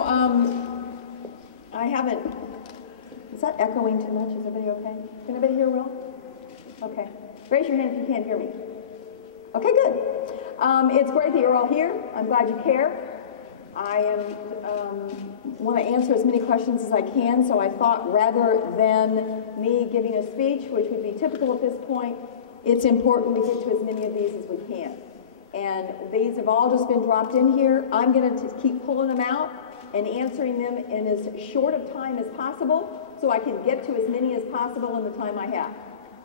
I haven't, is that echoing too much? Is everybody okay? Can anybody hear well? Okay. Raise your hand if you can't hear me. Okay, good. It's great that you're all here. I'm glad you care. I want to answer as many questions as I can, so I thought rather than me giving a speech, which would be typical at this point, it's important we get to as many of these as we can. And these have all just been dropped in here. I'm going to keep pulling them out and answering them in as short of time as possible so I can get to as many as possible in the time I have.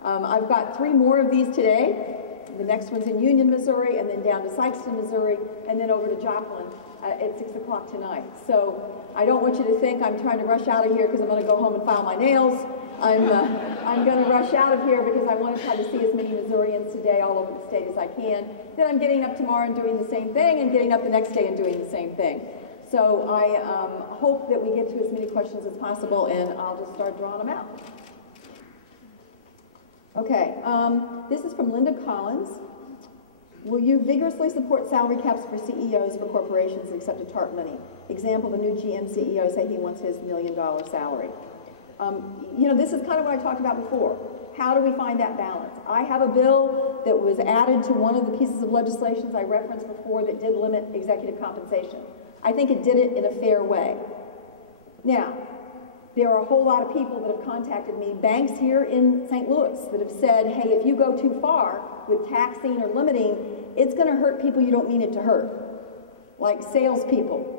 I've got 3 more of these today. The next one's in Union, Missouri, and then down to Sikeston, Missouri, and then over to Joplin at 6 o'clock tonight. So I don't want you to think I'm trying to rush out of here because I'm going to go home and file my nails. I'm going to rush out of here because I want to try to see as many Missourians today all over the state as I can. Then I'm getting up tomorrow and doing the same thing, and getting up the next day and doing the same thing. So I hope that we get to as many questions as possible, and I'll just start drawing them out. Okay, this is from Linda Collins. Will you vigorously support salary caps for CEOs for corporations that accepted TARP money? Example, the new GM CEO say he wants his $1 million salary. This is kind of what I talked about before. How do we find that balance? I have a bill that was added to one of the pieces of legislation I referenced before that did limit executive compensation. I think it did it in a fair way. Now, there are a whole lot of people that have contacted me, banks here in St. Louis, that have said, hey, if you go too far with taxing or limiting, it's going to hurt people you don't mean it to hurt. Like salespeople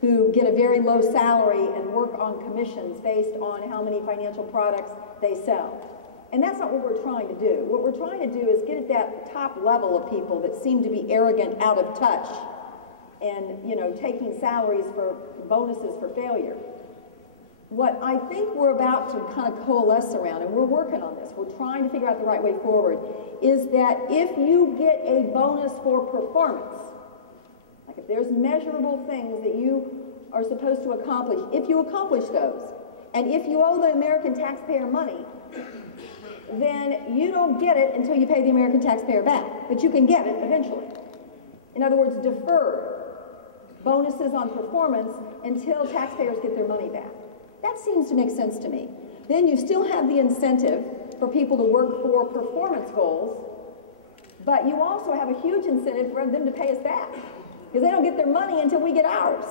who get a very low salary and work on commissions based on how many financial products they sell. And that's not what we're trying to do. What we're trying to do is get at that top level of people that seem to be arrogant, out of touch, and taking salaries for bonuses for failure. What I think we're about to kind of coalesce around, and we're working on this, we're trying to figure out the right way forward, is that if you get a bonus for performance, like if there's measurable things that you are supposed to accomplish, if you accomplish those, and if you owe the American taxpayer money, then you don't get it until you pay the American taxpayer back, but you can get it eventually. In other words, defer bonuses on performance until taxpayers get their money back. That seems to make sense to me. Then you still have the incentive for people to work for performance goals, but you also have a huge incentive for them to pay us back because they don't get their money until we get ours.